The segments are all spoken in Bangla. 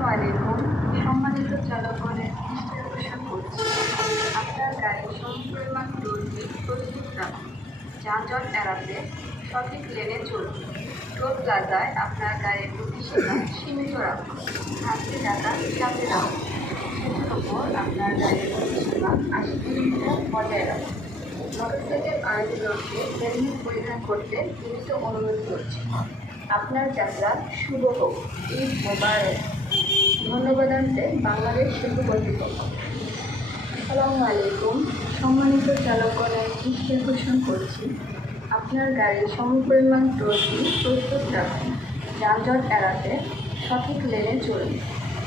আসসালামু আলাইকুম। সম্মানিত চালকগণের দৃষ্টি আকর্ষণ করছি, আপনার গাড়ির সমপরিমাণ টোলটি প্রস্তুত রাখুন। যানজট এড়াতে সঠিক লেনে চলুন। টোল প্লাজায় আপনার গাড়ির গতিসীমা সীমিত রাখুন। হাতে টাকা সাথে রাখুন। সেতুর ওপর আপনার গাড়ির গতিসীমা ৮০ কিলোমিটার বজায় রাখুন। মোটরসাইকেল আরোহীদেরকে হেলমেট পরিধান করতে বিনীত অনুরোধ করছি। আপনার যাত্রা শুভ হোক। ঈদ মোবারক। ধন্যবাদ জানাতে বাংলাদেশ সেতু কর্তৃপক্ষ। আসসালামু আলাইকুম। সম্মানিত চালকগণের দৃষ্টি আকর্ষণ করছি, আপনার গাড়ির সমপরিমাণ টোলটি প্রস্তুত রাখুন। যানজট এড়াতে সঠিক লেনে চলুন।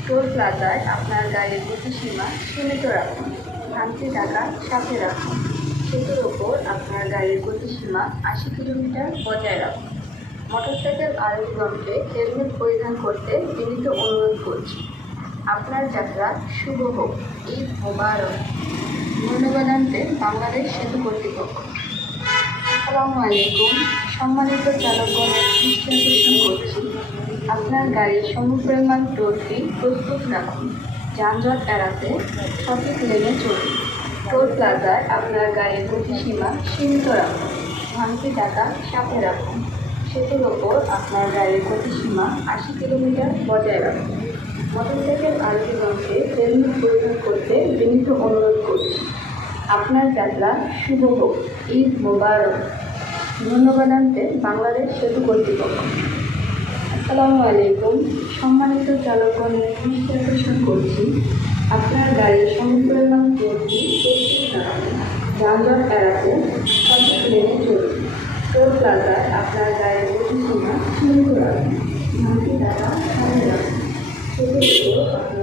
টোল প্লাজায় আপনার গাড়ির গতিসীমা সীমিত রাখুন। ভাঙতি টাকা সাথে রাখুন। সেতুর ওপর আপনার গাড়ির গতিসীমা ৮০ কিলোমিটার বজায় রাখুন। মোটরসাইকেল আরোহীগণকে হেলমেট পরিধান করতে বিনীত অনুরোধ করছি। আপনার যাত্রা শুভ হোক। ঈদ মোবারক। ধন্যবাদ জানাতে বাংলাদেশ সেতু কর্তৃপক্ষ। আসসালামু আলাইকুম। সম্মানিত চালকগণের দৃষ্টি আকর্ষণ করছি, আপনার গাড়ির সমপরিমাণ টোলটি প্রস্তুত রাখুন। যানজট এড়াতে সঠিক লেনে চলুন। টোল প্লাজায় আপনার গাড়ির গতিসীমা সীমিত রাখুন। ভাঙতি টাকা সাথে রাখুন। সেতুর ওপর আপনার গাড়ির গতিসীমা ৮০ কিলোমিটার বজায় রাখুন। মোটরসাইকেল আরোহীগণকে হেলমেট পরিধান করতে বিনীত অনুরোধ করছি। আপনার যাত্রা শুভ হোক। ঈদ মোবারক। ধন্যবাদ জানাতে বাংলাদেশ সেতু কর্তৃপক্ষ। আসসালামু আলাইকুম। সম্মানিত চালকগণের দৃষ্টি আকর্ষণ করছি, আপনার গাড়ির সমপরিমাণ টোলটি প্রস্তুত রাখুন। যানজট এড়াতে সঠিক লেনে চলুন। টোল প্লাজায় আপনার গাড়ির গতিসীমা সীমিত রাখুন। ভাঙতি টাকা সাথে রাখুন। সেতুর উপর